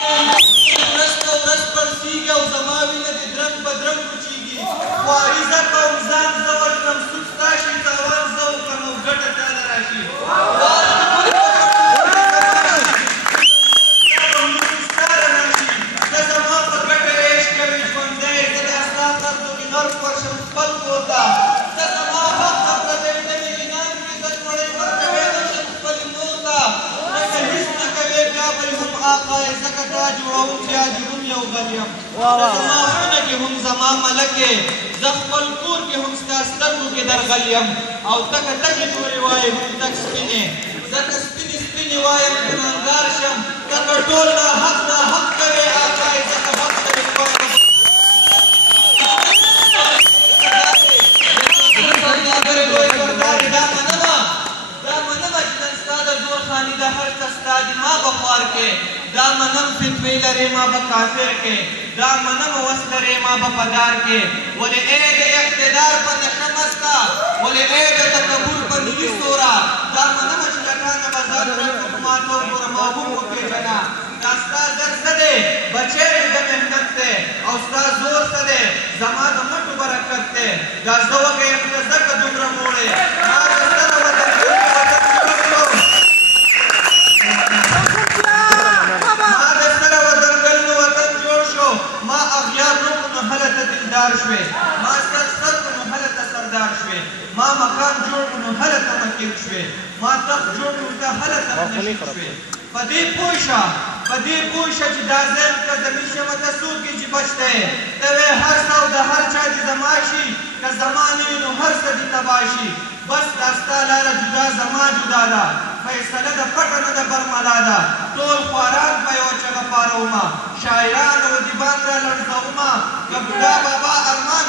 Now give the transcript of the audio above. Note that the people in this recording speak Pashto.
ورځ په ورځ پړسېږي او زما وینه دې درنګ په درنګ وچېږي وارزه کوم ځان زه وژنم سود ستا شي تاوان زه وکړم او ګټه تاله راشي ته زما په ګټه عیش کوې ژوندی زه د ستا قرضو کې غرق ورشم خپل کور ته ته زما حق ته پردی ته مې انعام کړې عزت مړی ورکوې نه شم خپلې مور ته ځکه هېڅ نه کوې بیا به یې هم آقا یې ځکه تا جوړوم بیا جوړوم یو غل یم ته زما خونه کې هم زما ملک یې زه خپل کور کې هم ستا سترګو کې درغل یم او تکه تکې تورې وایې هم تک سپینې ځکه سپینې سپینې وایم ګنهګار شم تکه ټول ناحق کوې آقا یې ځکه حق ته دې وایم سوداګرې لوی کردارې دا منمه چې نن ستا د زور خاني د هر څه ستا دي ما به خوار کې دا منم فتوې لرې ما به کافر کې دا منم وس لرې ما به پدار کې ولې ای د اقتدار په نشه مسته ولې ای د تکبر په نیلي سوره دا منمه چې له تا نه به ځان ورکړم ما ته وګوره محبوب وپېژنه دا ستا زر څه دی بچی مې د محنت دی او ستا زور څه دی زما د مټو برکت دی دا زه وږی یم ته ځکه دومره موړې ما درسره وطن دلدار شوې ما سر سر کړو نو هلته سردار شوې ما مقام جوړ کړو نو هلته مکیر شوې ما تخت جوړ کړو ته هلته نشید شوې په دې پوه شه چې دا ځای که زمي شمه ته څوک یې چې بچ دی ته وایې هر څه او د هر چا دې زما شي که زما نه وي نو هر څه دې تباه شي بس دا ستا لاره جدا زما جدا ده فیصله د پټه نه د برملا ده ټول خواران په یوه چغه پارومه شاعران او ادیبان را لړزومه که بوډا بابا ارمان